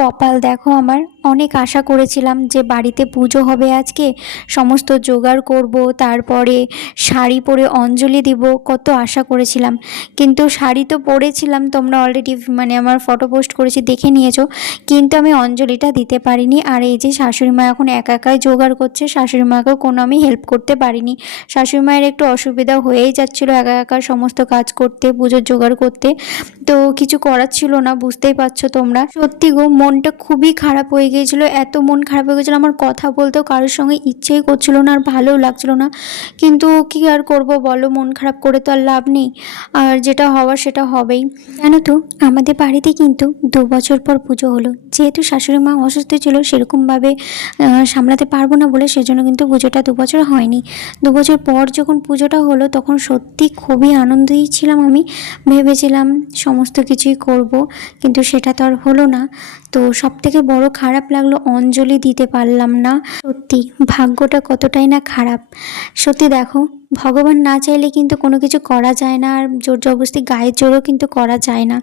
কপাল দেখো আমার। অনেক আশা করেছিলাম যে বাড়িতে পুজো হবে আজকে, সমস্ত জোগাড় করব, তারপরে শাড়ি পরে অঞ্জলি দিব, কত আশা করেছিলাম। কিন্তু শাড়ি তো পরেছিলাম, তোমরা অলরেডি মানে আমার ফটো পোস্ট করেছি দেখে নিয়েছো, কিন্তু আমি অঞ্জলিটা দিতে পারিনি। আর এই যে শাশুড়ি মা এখন একা একাই জোগাড় করছে, শাশুড়ি মাকেও কোনো আমি হেল্প করতে পারিনি। শাশুড়ি মায়ের একটু অসুবিধা হয়েই যাচ্ছিলো একা একা সমস্ত কাজ করতে, পুজোর জোগাড় করতে, তো কিছু করার ছিল না, বুঝতেই পারছো তোমরা। সত্যি গো, মনটা খুবই খারাপ হয়ে গিয়েছিল, এত মন খারাপ হয়ে গেছিলো, আমার কথা বলতেও কারোর সঙ্গে ইচ্ছেই করছিল না, আর ভালোও লাগছিল না। কিন্তু কি আর করব বলো, মন খারাপ করে তো আর লাভ নেই, আর যেটা হওয়ার সেটা হবেই। জানো তো, আমাদের বাড়িতে কিন্তু 2 বছর পর পুজো হলো। যেহেতু শাশুড়ি মা অসুস্থ ছিল, সেরকমভাবে সামলাতে পারবো না বলে সেজন্য কিন্তু পুজোটা 2 বছর হয়নি। 2 বছর পর যখন পুজোটা হলো তখন সত্যি খুবই আনন্দেই ছিলাম আমি। ভেবেছিলাম সমস্ত কিছুই করব, কিন্তু সেটা তো আর হলো না। তো সবথেকে বড় খারাপ লাগলো, অঞ্জলি দিতে পারলাম না। সত্যি ভাগ্যটা কতটাই না খারাপ। সত্যি দেখো, ভগবান না চাইলে কিন্তু কোনো কিছু করা যায় না, আর জোর জবরদস্তি গায়ের জোরও কিন্তু করা যায় না,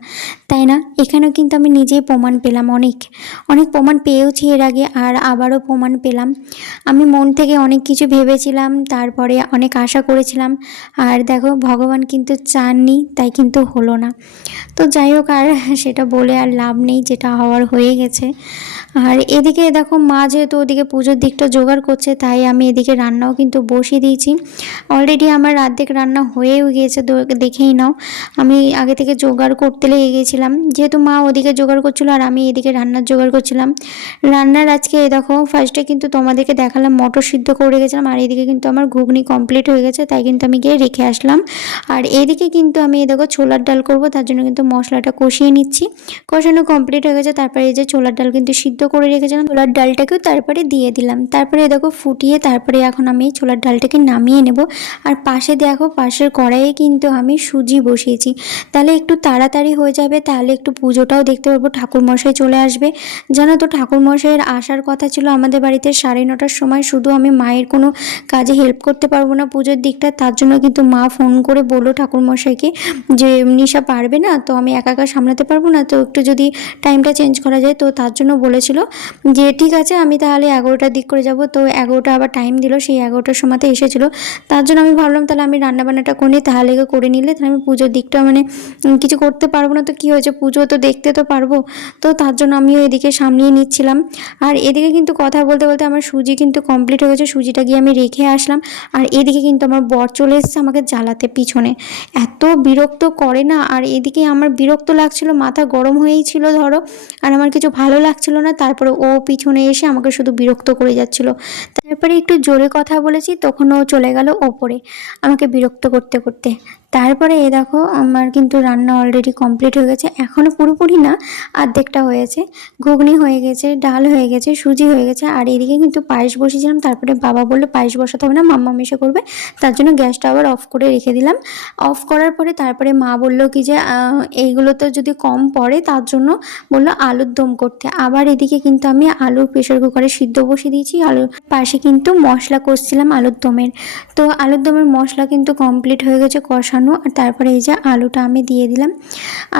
তাই না? এখানেও কিন্তু আমি নিজেই প্রমাণ পেলাম, অনেক অনেক প্রমাণ পেয়েওছি এর আগে, আর আবারও প্রমাণ পেলাম। আমি মন থেকে অনেক কিছু ভেবেছিলাম, তারপরে অনেক আশা করেছিলাম, আর দেখো ভগবান কিন্তু চাননি, তাই কিন্তু হলো না। তো যাই হোক, আর সেটা বলে আর লাভ নেই, যেটা হওয়ার হয়ে গেছে। আর এদিকে দেখো, মা যেহেতু ওদিকে পুজোর দিকটা জোগাড় করছে, তাই আমি এদিকে রান্নাও কিন্তু বসিয়ে দিয়েছি। অলরেডি আমার অর্ধেক রান্না হয়েও গিয়েছে, দেখেই নাও। আমি আগে থেকে জোগাড় করতে লেগে গেছিলাম, যেহেতু মা ওদিকে জোগাড় করছিল আর আমি এদিকে রান্নার জোগাড় করছিলাম। রান্নার আজকে দেখো, ফার্স্টে কিন্তু তোমাদেরকে দেখালাম মটর সিদ্ধ করে রেখেছিলাম, আর এদিকে কিন্তু আমার ঘুগনি কমপ্লিট হয়ে গেছে, তাই কিন্তু আমি গিয়ে রেখে আসলাম। আর এদিকে কিন্তু আমি দেখো ছোলার ডাল করব, তার জন্য কিন্তু মশলাটা কষিয়ে নিচ্ছি। কষানো কমপ্লিট হয়ে গেছে, তারপরে এই যে ছোলার ডাল কিন্তু সিদ্ধ করে রেখেছিলাম, ছোলার ডালটাকেও তারপরে দিয়ে দিলাম। তারপরে দেখো ফুটিয়ে তারপরে এখন আমি ছোলার ডালটাকে নামিয়ে নেব। আর পাশে দেখো, পাশের কড়াইয়ে কিন্তু আমি সুজি বসিয়েছি, তাহলে একটু তাড়াতাড়ি হয়ে যাবে, তাহলে একটু পুজোটাও দেখতে পারবো, ঠাকুরমশাই চলে আসবে। জানো তো, ঠাকুরমশাইয়ের আসার কথা ছিল আমাদের বাড়িতে 9:30টার সময়, শুধু আমি মায়ের কোনো কাজে হেল্প করতে পারবো না পুজোর দিকটা, তার জন্য কিন্তু মা ফোন করে বললো ঠাকুরমশাইকে যে নিশা পারবে না, তো আমি একা একা সামলাতে পারবো না, তো একটু যদি টাইমটা চেঞ্জ করা যায়, তো তার জন্য বলেছিল যে ঠিক আছে আমি তাহলে 11টার দিক করে যাব। তো 11টা আবার টাইম দিল, সেই 11টার সময়তে এসেছিলো। তার জন্য আমি ভাবলাম তাহলে আমি রান্নাবান্নাটা করে তাহলে করে নিলে তাহলে আমি পুজোর দিকটা মানে কিছু করতে পারবো না, তো কী হয়েছে, পুজো তো দেখতে তো পারবো। তো তার জন্য আমিও এদিকে সামলিয়ে নিচ্ছিলাম। আর এদিকে কিন্তু কথা বলতে বলতে আমার সুজি কিন্তু কমপ্লিট হয়ে গেছে, সুজিটা গিয়ে আমি রেখে আসলাম। আর এদিকে কিন্তু আমার বর চলে এসেছে আমাকে জ্বালাতে পিছনে, এত বিরক্ত করে না। আর এদিকে আমার বিরক্ত লাগছিল, মাথা গরম হয়েই ছিল ধরো, আর আমার কিছু ভালো লাগছিল না। তারপরে ও পিছনে এসে আমাকে শুধু বিরক্ত করে যাচ্ছিল। তারপরে একটু জোরে কথা বলেছি, তখন ও চলে গেল ওপরে আমাকে বিরক্ত করতে করতে। তারপরে এ দেখো, আমার কিন্তু রান্না অলরেডি কমপ্লিট হয়ে গেছে, এখনও পুরোপুরি না, অর্ধেকটা হয়েছে। ঘুগনি হয়ে গেছে, ডাল হয়ে গেছে, সুজি হয়ে গেছে, আর এদিকে কিন্তু পায়েস বসিয়েছিলাম। তারপরে বাবা বললো পায়েস বসাতে হবে না, মাম্মা মিশে করবে, তার জন্য গ্যাসটা আবার অফ করে রেখে দিলাম। অফ করার পরে তারপরে মা বললো কি যে এইগুলো তো যদি কম পড়ে, তার জন্য বললো আলুর দম করতে। আবার এদিকে কিন্তু আমি আলু প্রেশার কুকারে সিদ্ধ বসিয়ে দিয়েছি, আলুর পাশে কিন্তু মশলা কষছিলাম আলুর দমের। তো আলুর দমের মশলা কিন্তু কমপ্লিট হয়ে গেছে কষানো, আর তারপরে এই যে আলুটা আমি দিয়ে দিলাম।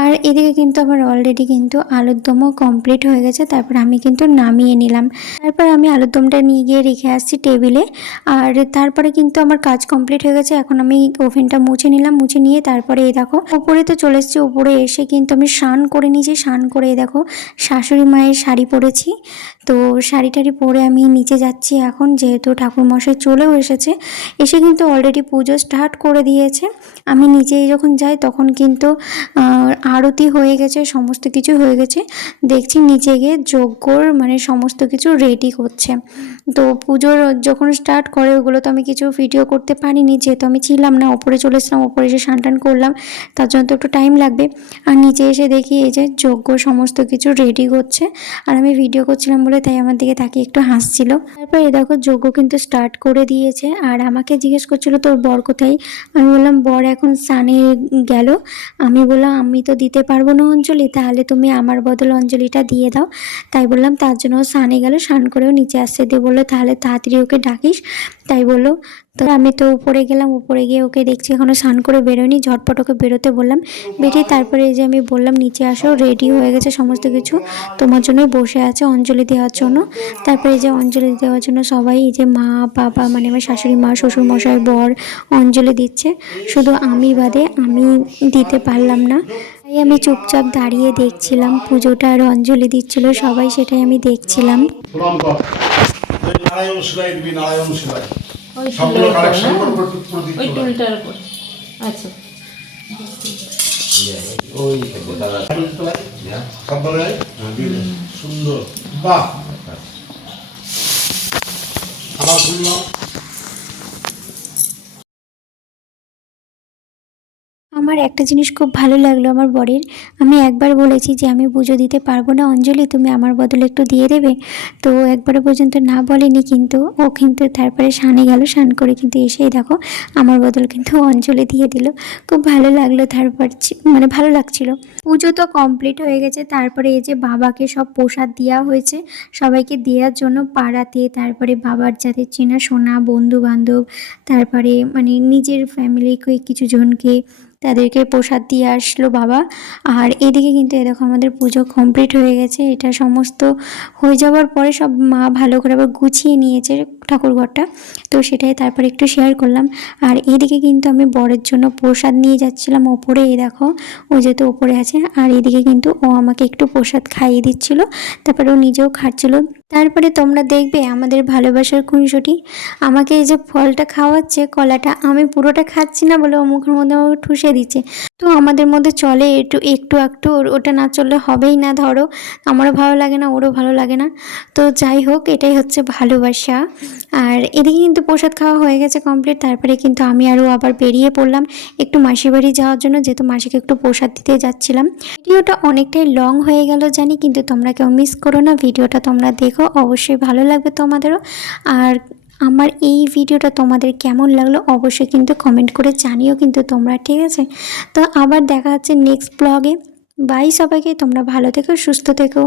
আর এদিকে কিন্তু আমার অলরেডি কিন্তু আলুর দমও কমপ্লিট হয়ে গেছে, তারপর আমি কিন্তু নামিয়ে নিলাম। তারপর আমি আলুর দমটা নিয়ে গিয়ে রেখে আসছি টেবিলে। আর তারপরে কিন্তু আমার কাজ কমপ্লিট হয়ে গেছে, এখন আমি ওভেনটা মুছে নিলাম, মুছে নিয়ে তারপরে এই দেখো উপরে তো চলে এসেছি। উপরে এসে কিন্তু আমি স্নান করে নিয়েছি, স্নান করে এই দেখো শাশুড়ি মায়ের শাড়ি পরেছি। তো শাড়ি টাড়ি পরে আমি নিচে যাচ্ছি এখন, যেহেতু ঠাকুরমশাই চলেও এসেছে, এসে কিন্তু অলরেডি পুজো স্টার্ট করে দিয়েছে। আমি নিচে যখন যাই তখন কিন্তু আরতি হয়ে গেছে, সমস্ত কিছু হয়ে গেছে। দেখছি নিচে গিয়ে যজ্ঞর মানে সমস্ত কিছু রেডি করছে। তো পুজোর যখন স্টার্ট করে ওগুলো তো আমি কিছু ভিডিও করতে পারিনি, যেহেতু আমি ছিলাম না, ওপরে চলে এসেছিলাম, ওপরে এসে স্নান টান করলাম, তার জন্য তো একটু টাইম লাগবে। আর নিচে এসে দেখি এই যে যজ্ঞ সমস্ত কিছু রেডি করছে, আর আমি ভিডিও করছিলাম বলে তাই আমার দিকে তাকিয়ে একটু হাসছিল। তারপর এ দেখো যজ্ঞ কিন্তু স্টার্ট করে দিয়েছে, আর আমাকে জিজ্ঞেস করছিল তোর বর কোথায়। আমি বললাম বর এখন স্নানে গেল। আমি বললাম আমি তো দিতে পারবো না অঞ্জলি, তাহলে তুমি আমার বদলে অঞ্জলিটা দিয়ে দাও। তাই বললাম তার জন্য ও স্নানে গেল, স্নান করেও নিচে আসছে। দিয়ে বললো তাহলে তাড়াতাড়ি ওকে ডাকিস। তাই বললো। তো আমি তো উপরে গেলাম, উপরে গিয়ে ওকে দেখছি এখনও স্নান করে বেরোয়নি। ঝটপট ওকে বেরোতে বললাম, বেরিয়ে তারপরে এই যে আমি বললাম নিচে আসো, রেডি হয়ে গেছে সমস্ত কিছু, তোমার জন্যই বসে আছে অঞ্জলি দেওয়ার জন্য। তারপরে এই যে অঞ্জলি দেওয়ার জন্য সবাই, এই যে মা বাবা মানে আমার শাশুড়ি মা, শ্বশুর মশাই, বর অঞ্জলি দিচ্ছে। শুধু আমি বাদে আমি দিতে পারলাম না। তাই আমি চুপচাপ দাঁড়িয়ে দেখছিলাম পুজোটা, আর অঞ্জলি দিচ্ছিল সবাই, সেটাই আমি দেখছিলাম। প্রণাম কর। ওই নারায়ণ শিলায় দিবি, নারায়ণ শিলায়। ওই সবগুলো শিলার উপর কালেকশন না? করে প্রদীপ ওই চড়ায়। টুলটার উপর। আচ্ছা সাবধানে আয়। সুন্দর, বাহ। আবার শুনলাম আমার একটা জিনিস খুব ভালো লাগলো আমার বরের। আমি একবার বলেছি যে আমি পুজো দিতে পারবো না অঞ্জলি, তুমি আমার বদলে একটু দিয়ে দেবে। তো একবারও পর্যন্ত না বলেনি, কিন্তু ও কিন্তু তারপরে স্নানে গেল, স্নান করে কিন্তু এসেই দেখো আমার বদল কিন্তু অঞ্জলি দিয়ে দিল। খুব ভালো লাগলো। তারপর মানে ভালো লাগছিল। পুজো তো কমপ্লিট হয়ে গেছে। তারপরে এই যে বাবাকে সব প্রসাদ দেওয়া হয়েছে সবাইকে দেওয়ার জন্য পাড়াতে। তারপরে বাবার যাদের চেনাশোনা বন্ধু বান্ধব, তারপরে মানে নিজের ফ্যামিলিকে কিছু জনকে, তাদেরকে প্রসাদ দিয়ে আসলো বাবা। আর এদিকে কিন্তু এ দেখো আমাদের পুজো কমপ্লিট হয়ে গেছে। এটা সমস্ত হয়ে যাওয়ার পরে সব মা ভালো করে আবার গুছিয়ে নিয়েছে ঠাকুরঘরটা। তো সেটাই তারপরে একটু শেয়ার করলাম। আর এদিকে কিন্তু আমি বরের জন্য প্রসাদ নিয়ে যাচ্ছিলাম ওপরে। এই দেখো ও যেহেতু ওপরে আছে, আর এদিকে কিন্তু ও আমাকে একটু প্রসাদ খাইয়ে দিচ্ছিল, তারপরে ও নিজেও খাচ্ছিল। তারপরে তোমরা দেখবে আমাদের ভালোবাসার খুনসুটি। আমাকে এই যে ফলটা খাওয়াচ্ছে, কলাটা, আমি পুরোটা খাচ্ছি না বলে ও মুখের মধ্যে আমাকে ঠুসে দিচ্ছে। তো আমাদের মধ্যে চলে একটু একটু একটু, ওটা না চললে হবেই না। ধরো আমারও ভালো লাগে না, ওরও ভালো লাগে না। তো যাই হোক, এটাই হচ্ছে ভালোবাসা। আর এদিকে কিন্তু প্রসাদ খাওয়া হয়ে গেছে কমপ্লিট। তারপরে কিন্তু আমি আরও আবার বেরিয়ে পড়লাম একটু মাসির বাড়ি যাওয়ার জন্য, যেহেতু মাসিকে একটু প্রসাদ দিতে যাচ্ছিলাম। ভিডিওটা অনেকটাই লং হয়ে গেল জানি, কিন্তু তোমরা কেউ মিস করো না, ভিডিওটা তোমরা দেখো, অবশ্যই ভালো লাগবে তোমাদেরও। আর আমার এই ভিডিওটা তোমাদের কেমন লাগলো অবশ্যই কিন্তু কমেন্ট করে জানিও কিন্তু তোমরা, ঠিক আছে? তো আবার দেখা হচ্ছে নেক্সট ব্লগে। বাই সবাইকে, তোমরা ভালো থেকো, সুস্থ থেকো।